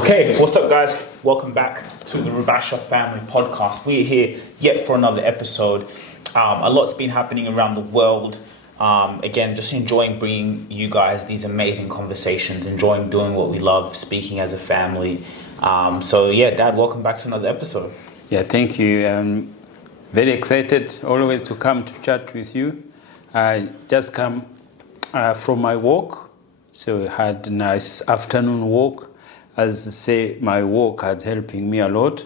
Okay, what's up, guys? Welcome back to the Rubasha Family Podcast. We're here yet for another episode. A lot's been happening around the world. Again, just enjoying bringing you guys these amazing conversations, enjoying doing what we love, speaking as a family. Dad, welcome back to another episode. Yeah, thank you. I'm very excited always to come to chat with you. I just come from my walk, so I had a nice afternoon walk. As I say, my walk has helping me a lot.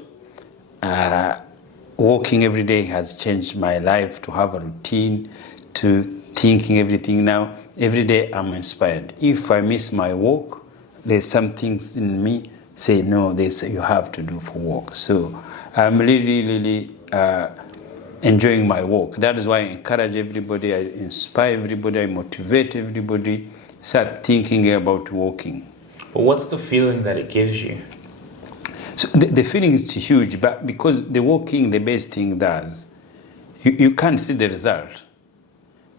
Walking every day has changed my life to have a routine, to thinking everything now. Every day I'm inspired. If I miss my walk, there's some things in me say, no, this you have to do for walk. So I'm really enjoying my walk. That is why I encourage everybody, I inspire everybody, I motivate everybody, start thinking about walking. But what's the feeling that it gives you? So the feeling is huge, but because the walking, the best thing does, you can't see the result.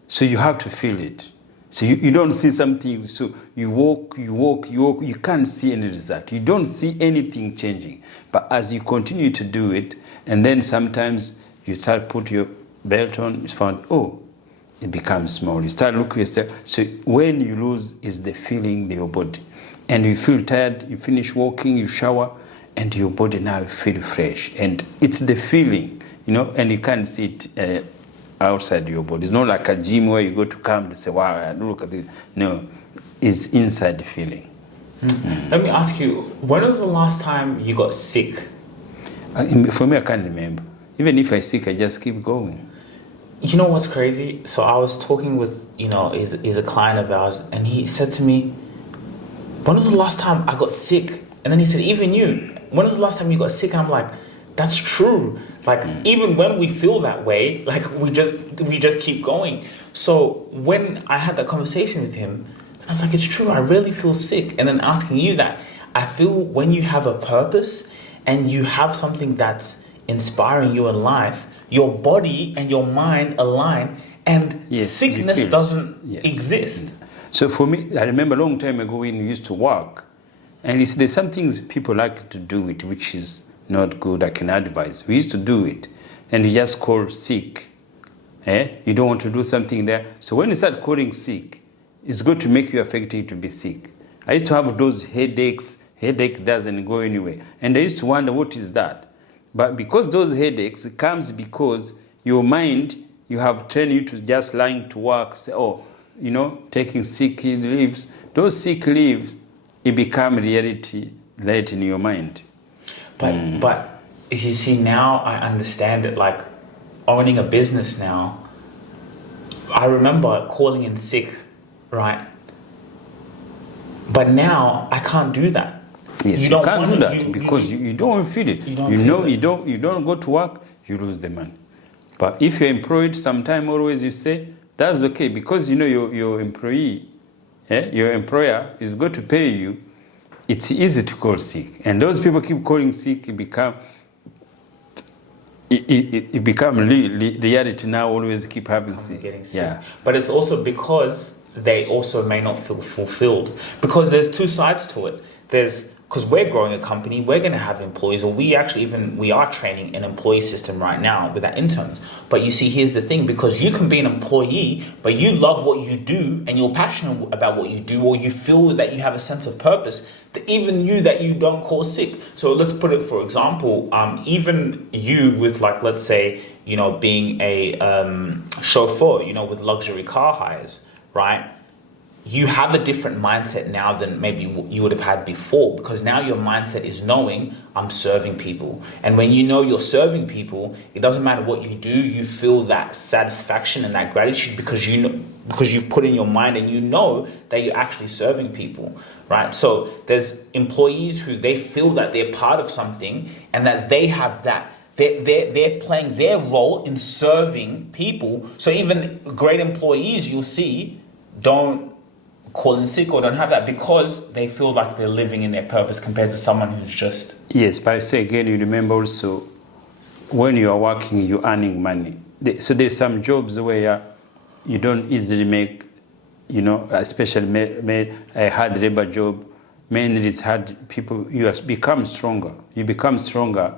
So you have to feel it. So you don't see something, so you walk, you can't see any result. You don't see anything changing. But as you continue to do it, and then sometimes you start put your belt on, you found, it becomes small. You start looking at yourself. So when you lose is the feeling in your body. And you feel tired, you finish walking, you shower, and your body now feel fresh. And it's the feeling, and you can't see it outside your body. It's not like a gym where you go to come to say, wow, look at this. No, it's inside the feeling. Mm. Let me ask you, when was the last time you got sick? For me, I can't remember. Even if I'm sick, I just keep going. You know what's crazy? So I was talking with, he's a client of ours, and he said to me, when was the last time I got sick? And then he said, even you, when was the last time you got sick? And I'm like, that's true. Like, even when we feel that way, like we just keep going. So when I had that conversation with him, I was like, it's true, I really feel sick. And then asking you that, I feel when you have a purpose and you have something that's inspiring you in life, your body and your mind align, and sickness doesn't exist. So for me, I remember a long time ago when we used to work, and there's some things people like to do it, which is not good. I can advise. We used to do it, and you just call sick. You don't want to do something there. So when you start calling sick, it's good to make you affected to be sick. I used to have those headaches. Headache doesn't go anywhere. And I used to wonder, what is that? But because those headaches comes because your mind, you have trained you to just lying to work, say, taking sick leaves. Those sick leaves, it become reality late in your mind. But you see, now I understand it, like owning a business now. I remember calling in sick, right? But now I can't do that. Yes, you can't do that because you don't feel it. You don't go to work, you lose the money. But if you're employed, sometime always you say, that's okay, because your employee, your employer is going to pay you. It's easy to call sick, and those people keep calling sick. It become reality now. Always keep having sick. Getting sick. Yeah, but it's also because they also may not feel fulfilled, because there's two sides to it. Because we're growing a company, we're going to have employees, or we are training an employee system right now with our interns. But you see, here's the thing, because you can be an employee, but you love what you do and you're passionate about what you do, or you feel that you have a sense of purpose, even you that you don't call sick. So let's put it, for example, even you with, like, let's say, being a chauffeur, with luxury car hires, right? You have a different mindset now than maybe you would have had before, because now your mindset is knowing I'm serving people. And when you know you're serving people, it doesn't matter what you do, you feel that satisfaction and that gratitude because you've put in your mind and you know that you're actually serving people, right? So there's employees who they feel that they're part of something and that they have that. They're playing their role in serving people. So even great employees you'll see don't call in sick or don't have that because they feel like they're living in their purpose compared to someone who's just... Yes, but I say again, you remember also when you are working, you're earning money. So there's some jobs where you don't easily make, especially a hard labor job, mainly it's hard. People, you become stronger. You become stronger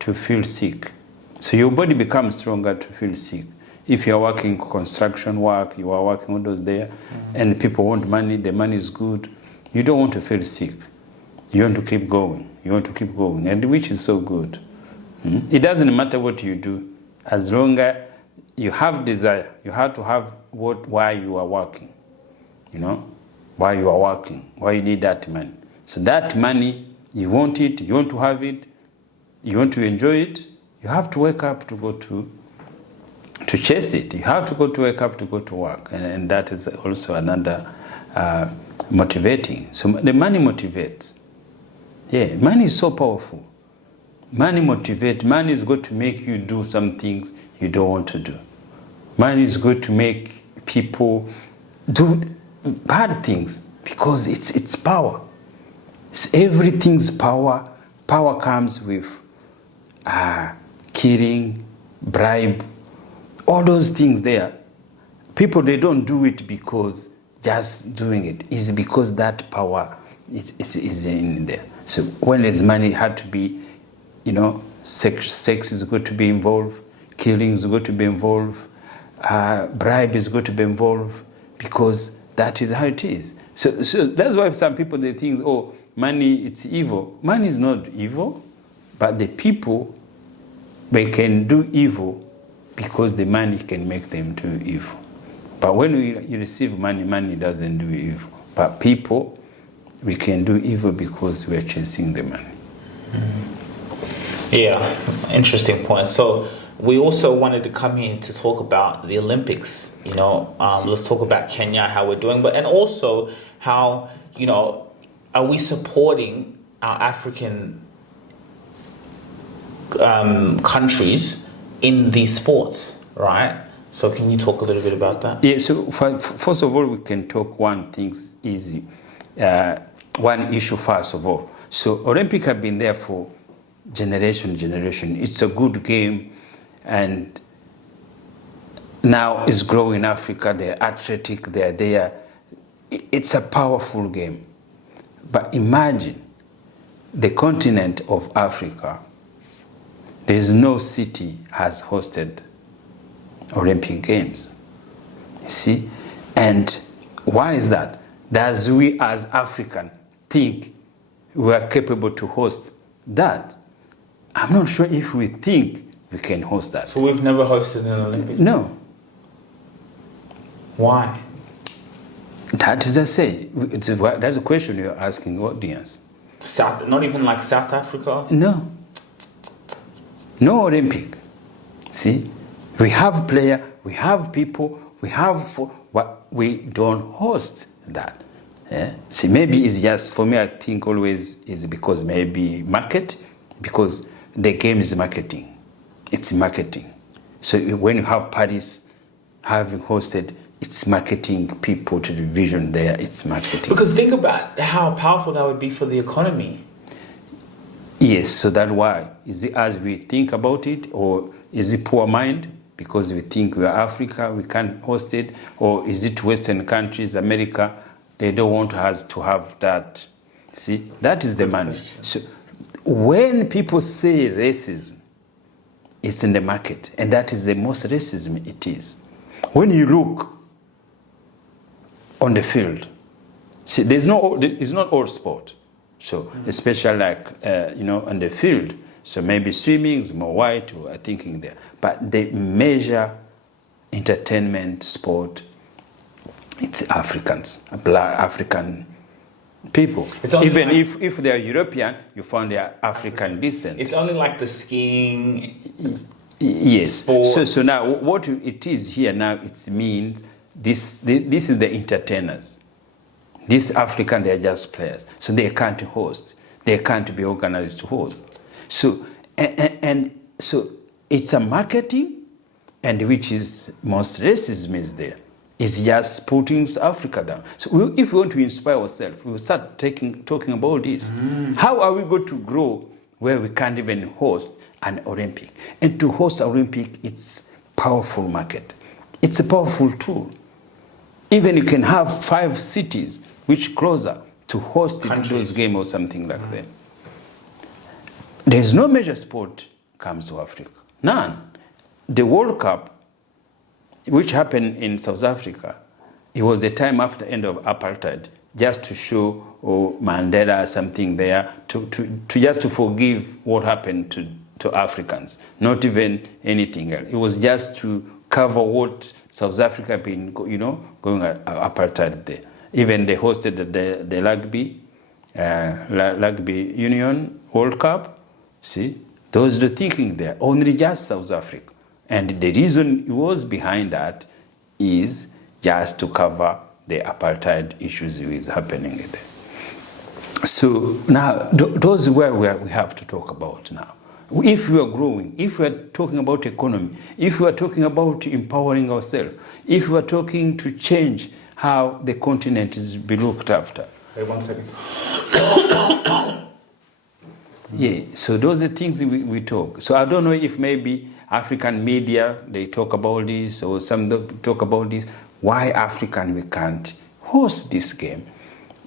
to feel sick. So your body becomes stronger to feel sick. If you are working construction work, you are working all those there, and people want money, the money is good, you don't want to feel sick. You want to keep going. You want to keep going, and which is so good. It doesn't matter what you do, as long as you have desire. You have to have why you are working. You know, why you are working, why you need that money. So that money, you want it, you want to have it, you want to enjoy it. You have to wake up to go to chase it. You have to wake up to go to work, and that is also another motivating. So the money motivates. Yeah, money is so powerful. Money motivates. Money is going to make you do some things you don't want to do. Money is going to make people do bad things because it's power. Everything's power. Power comes with killing, bribe, all those things there. People, they don't do it because just doing it. It's because that power is in there. So when there's money, it had to be, sex is going to be involved, killing is going to be involved, bribe is going to be involved, because that is how it is. So that's why some people, they think, oh, money, it's evil. Money is not evil, but the people, they can do evil because the money can make them do evil. But when you receive money, money doesn't do evil. But people, we can do evil because we are chasing the money. Yeah, interesting point. So we also wanted to come here to talk about the Olympics. Let's talk about Kenya, how we're doing, and also how, are we supporting our African countries in these sports, right? So can you talk a little bit about that? Yeah, so first of all, we can talk one issue first of all. So Olympic have been there for generation. It's a good game, and now it's growing in Africa. They're athletic, they're there. It's a powerful game. But imagine the continent of Africa, there is no city has hosted Olympic Games. You see? And why is that? Does we as African think we are capable to host that? I'm not sure if we think we can host that. So we've never hosted an Olympic? No. Why? That is, I say, that's a question you're asking audience. Not even like South Africa? No. No Olympic. See? We have players, we have people, we don't host that. Yeah? See, maybe it's just, for me, I think always is because maybe market, because the game is marketing. It's marketing. So when you have parties having hosted, it's marketing people to the vision there, it's marketing. Because think about how powerful that would be for the economy. Yes, so that's why. Is it as we think about it, or is it poor mind? Because we think we are Africa, we can't host it, or is it Western countries, America, they don't want us to have that. See, that is the money. So when people say racism, it's in the market, and that is the most racism it is. When you look on the field, see, it's not all sport. So especially like, on the field, so maybe swimming is more white, or I thinking there. But they measure entertainment, sport, it's Africans, African people. Even if they are European, you find they are African descent. It's only like the skiing. Yes. Sports. So now what it is here now, it means this is the entertainers. These African, they are just players. So they can't host. They can't be organized to host. So, and so it's a marketing, and which is most racism is there. It's just putting Africa down. So if we want to inspire ourselves, we will start talking about this. How are we going to grow where we can't even host an Olympic? And to host an Olympic, it's powerful market. It's a powerful tool. Even you can have 5 cities which closer to host Countries. those games or something like that. There's no major sport comes to Africa. None. The World Cup, which happened in South Africa, it was the time after the end of apartheid, just to show Mandela something there, to just to forgive what happened to Africans, not even anything else. It was just to cover what South Africa had been, going apartheid there. Even they hosted the rugby union World Cup. See, those are the thinking there, only just South Africa. And the reason it was behind that is just to cover the apartheid issues that is happening there. So now, those are where we have to talk about now. If we are growing, if we are talking about economy, if we are talking about empowering ourselves, if we are talking to change how the continent is be looked after. Wait 1 second. Yeah, so those are the things we talk. So I don't know if maybe African media, they talk about this, or some talk about this. Why African we can't host this game?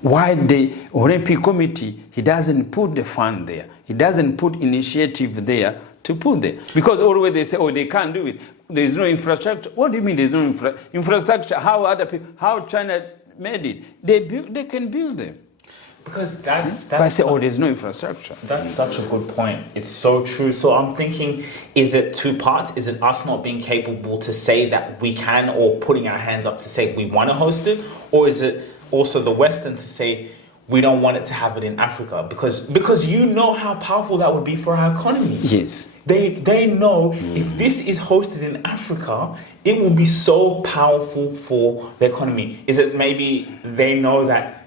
Why the Olympic Committee, he doesn't put the fund there. He doesn't put initiative there to put there. Because always they say, oh, they can't do it. There is no infrastructure. What do you mean there's no infrastructure? How other people, how China made it? They can build them. Because that's But I say, oh, there's no infrastructure. That's such a good point. It's so true. So I'm thinking, is it two parts? Is it us not being capable to say that we can, or putting our hands up to say we want to host it? Or is it also the Western to say we don't want it to have it in Africa? Because you know how powerful that would be for our economy. Yes. They know if this is hosted in Africa, it will be so powerful for the economy. Is it maybe they know that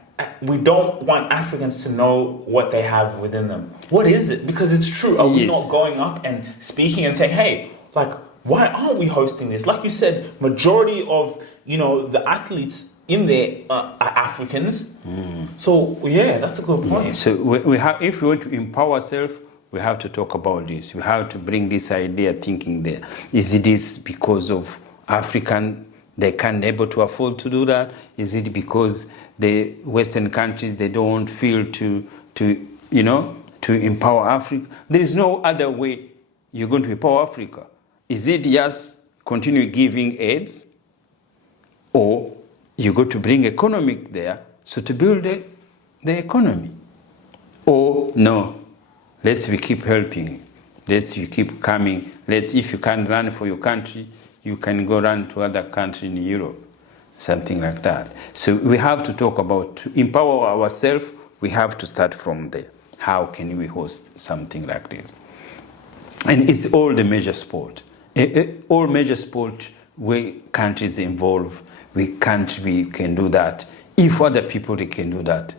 we don't want Africans to know what they have within them? What is it? Because it's true. Are we not going up and speaking and saying, hey, like, why aren't we hosting this? Like you said, majority of, the athletes in there are Africans. So, yeah, that's a good point. Yeah. So we have, if we want to empower ourselves, we have to talk about this. We have to bring this idea thinking there. Is it this because of African, they can't able to afford to do that? Is it because the Western countries, they don't feel to empower Africa? There is no other way you're going to empower Africa. Is it just continue giving aids, or you got to bring economic there, so to build the economy? Or no, we keep helping. You keep coming. If you can't run for your country, you can go run to other country in Europe, something like that. So we have to talk about, to empower ourselves, we have to start from there. How can we host something like this? And it's all the major sport. All major sport where countries involved, we can do that. If other people, they can do that,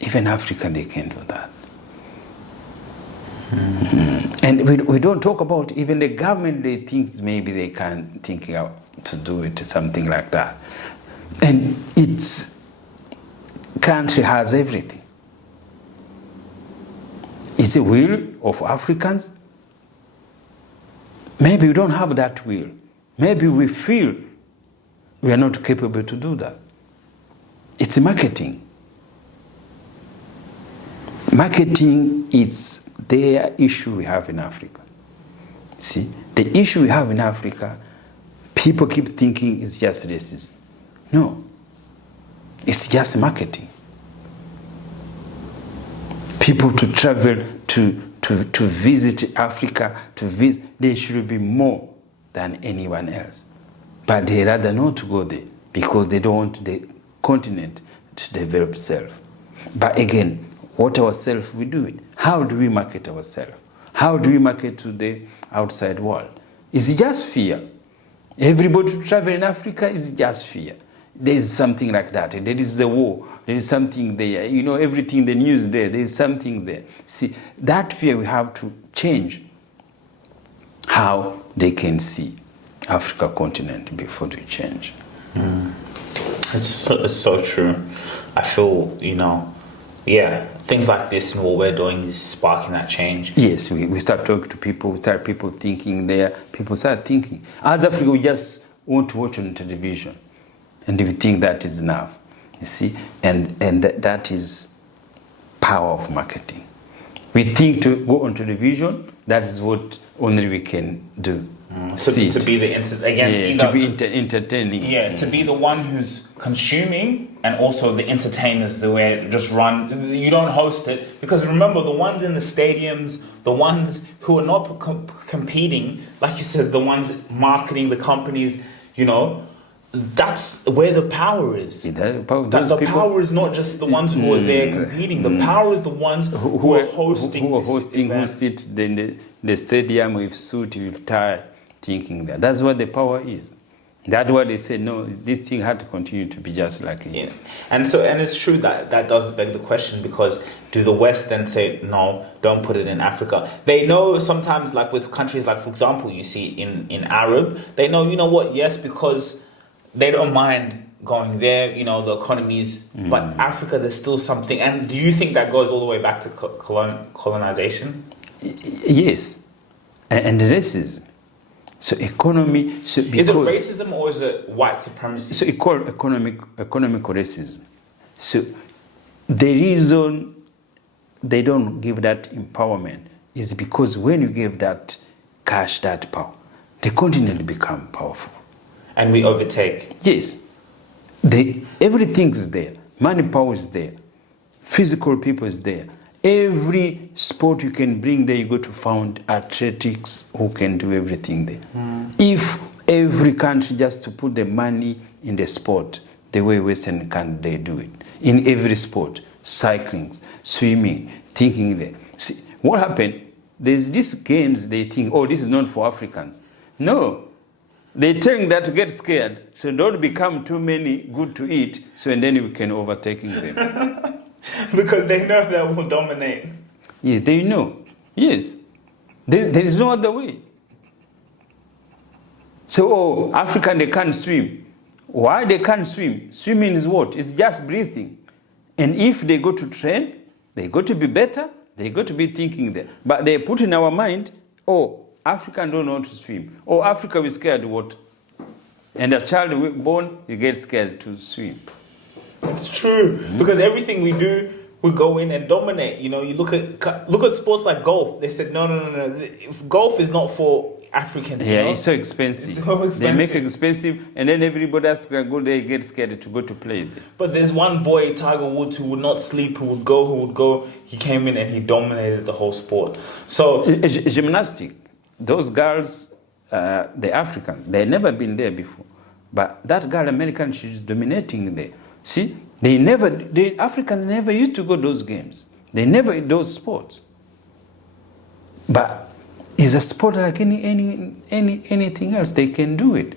even Africa, they can do that. And we don't talk about even the government, they think maybe they can think out to do it, something like that. And its country has everything. It's a will of Africans. Maybe we don't have that will. Maybe we feel we are not capable to do that. It's marketing. Marketing is the issue we have in Africa. See, the issue we have in Africa, people keep thinking it's just racism. No, it's just marketing. People to travel to visit Africa, they should be more than anyone else. But they rather not to go there because they don't want the continent to develop itself. But again, what ourselves we do it? How do we market ourselves? How do we market to the outside world? Is it just fear? Everybody to travel in Africa is just fear. There is something like that. There is a war. There is something there. Everything, the news there is something there. See, that fear we have to change how they can see Africa continent before they change. It's so true. I feel, things like this and what we're doing is sparking that change. Yes, we start talking to people, we start people thinking there, people start thinking. As Africa, we just want to watch on television, and we think that is enough, you see, and that is power of marketing. We think to go on television, that is what only we can do. To be the entertaining. Yeah, to be the one who's consuming and also the entertainers, the way just run. You don't host it because remember the ones in the stadiums, the ones who are not competing, like you said, the ones marketing the companies. That's where the power is. The power is not just the ones who are there competing. The power is the ones who are hosting. Who sit in the stadium with suit, with tie, thinking that. That's what the power is. That's why they say, no, this thing had to continue to be just like it. Yeah. And it's true that does beg the question, because do the West then say, no, don't put it in Africa? They know sometimes, like with countries like, for example, you see in Arab, they know, you know what, yes, because they don't mind going there, the economies, but Africa, there's still something. And do you think that goes all the way back to colonization? Yes. And racism. So economy... is it racism or is it white supremacy? So it's called economic racism. So the reason they don't give that empowerment is because when you give that cash, that power, the continent become powerful. And we overtake. Yes. Everything is there. Money power is there. Physical people is there. Every sport you can bring there, you go to find athletics who can do everything there. If every country just to put the money in the sport, the way Western countries they do it, in every sport, cycling, swimming, thinking there. See, what happened, there's these games they think, oh, this is not for Africans. No. They tell that to get scared, so don't become too many good to eat, so and then we can overtaking them. Because they know that will dominate. Yeah, they know. Yes. There is no other way. So, African, they can't swim. Why they can't swim? Swimming is what? It's just breathing. And if they go to train, they go to be better, they go to be thinking there. But they put in our mind, African don't know how to swim. Africa is scared of what? And a child born, he gets scared to swim. It's true, because everything we do, we go in and dominate. You look at sports like golf. They said no. If golf is not for Africans. Yeah, it's so expensive. They make it expensive, and then everybody else can go there, get scared to go to play there. But there's one boy, Tiger Woods, who would not sleep, who would go. He came in and he dominated the whole sport. So gymnastics. Those girls, the Africans, they've never been there before. But that girl, American, she's dominating there. See, the Africans never used to go those games. They never those sports. But it's a sport like anything else. They can do it.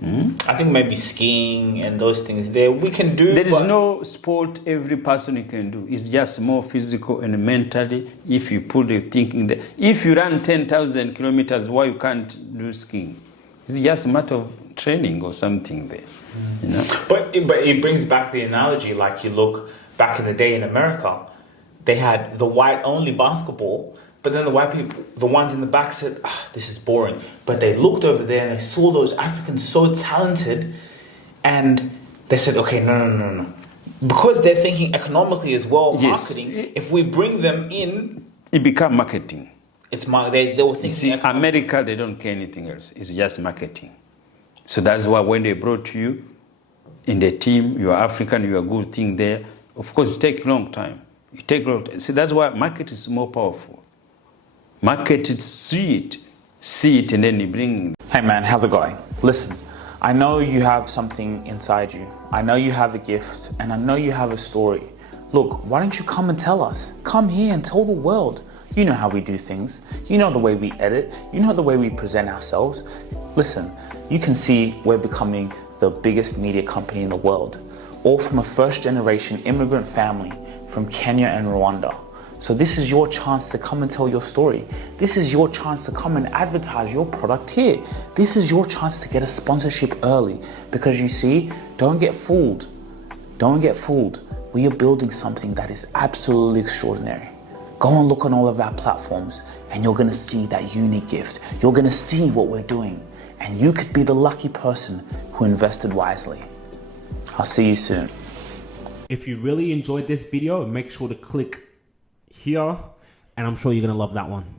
I think maybe skiing and those things there we can do. There is no sport every person can do. It's just more physical and mentally. If you put the thinking there, if you run 10,000 kilometers, why you can't do skiing? It's just a matter of training or something there. But it brings back the analogy, like you look back in the day in America, they had the white only basketball, but then the white people, the ones in the back said, this is boring. But they looked over there and they saw those Africans so talented, and they said, okay, no. Because they're thinking economically as well, marketing, if we bring them in, it becomes marketing. They were thinking. See, America, they don't care anything else. It's just marketing. So that's why when they brought you in the team, you are African, you are good thing there. Of course, it takes a long time. See, that's why market is more powerful. Market is see it, and then you bring it. Hey man, how's it going? Listen, I know you have something inside you. I know you have a gift, and I know you have a story. Look, why don't you come and tell us? Come here and tell the world. You know how we do things. You know the way we edit. You know the way we present ourselves. Listen, you can see we're becoming the biggest media company in the world, all from a first-generation immigrant family from Kenya and Rwanda. So this is your chance to come and tell your story. This is your chance to come and advertise your product here. This is your chance to get a sponsorship early, because you see, don't get fooled. Don't get fooled. We are building something that is absolutely extraordinary. Go and look on all of our platforms and you're gonna see that unique gift. You're gonna see what we're doing, and you could be the lucky person who invested wisely. I'll see you soon. If you really enjoyed this video, make sure to click here, and I'm sure you're going to love that one.